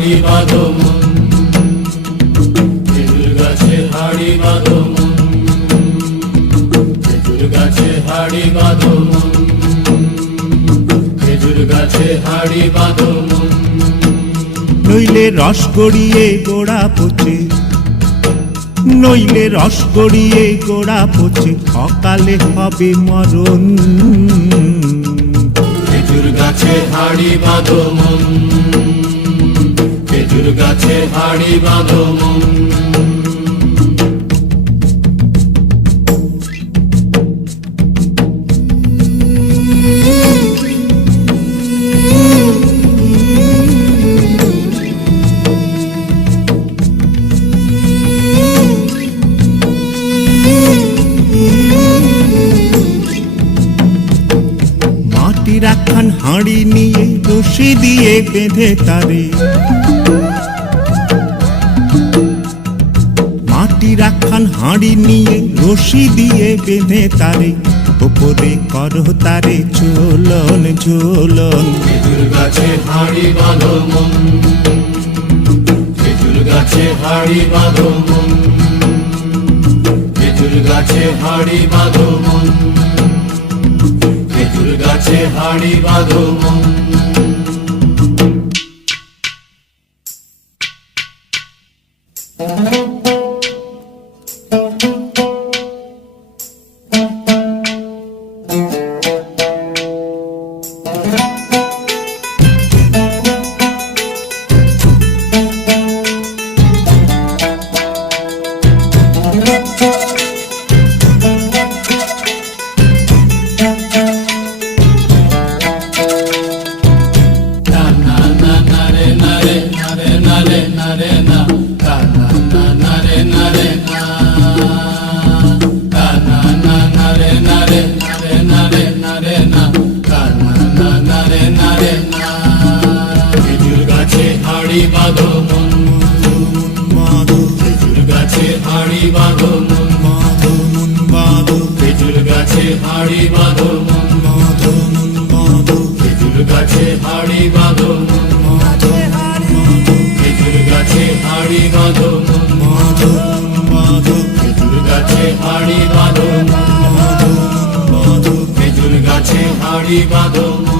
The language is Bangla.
হাড়ি বাঁধো মন, খেজুর গাছে হাড়ি বাঁধো মন, খেজুর গাছে হাড়ি বাঁধো মন, খেজুর গাছে হাড়ি বাঁধো মন। নইলে রস গড়িয়ে গোড়া পচে, নইলে রস গড়িয়ে গোড়া পচে, অকালে হবে মরণ। খেজুর গাছে হাড়ি বাঁধো মন, খেজুর গাছে হাড়ি বাঁধো মন। মাটির একখান হাঁড়ি নিয়ে রশি দিয়ে বেঁধে তারে, মাটির একখান হাঁড়ি নিয়ে রশি দিয়ে বেঁধে তারে, ওপরে করো তারে ঝোলন ঝোলন। খেজুর গাছে হাড়ি বাঁধো মন, খেজুর গাছে হাড়ি বাঁধো মন, খেজুর গাছে হাড়ি বাঁধো মন, খেজুর গাছে হাড়ি বাঁধো মন। খেজুর গাছে হাড়ি বাঁধো মন, খেজুর গাছে হাড়ি বাঁধো মন, খেজুর গাছে হাড়ি বাঁধো মন, খেজুর গাছে হাড়ি বাঁধো মন, খেজুর গাছে হাড়ি বাঁধো মন, খেজুর গাছে হাড়ি বাঁধো মন, খেজুর গাছে হাড়ি বাঁধো মন।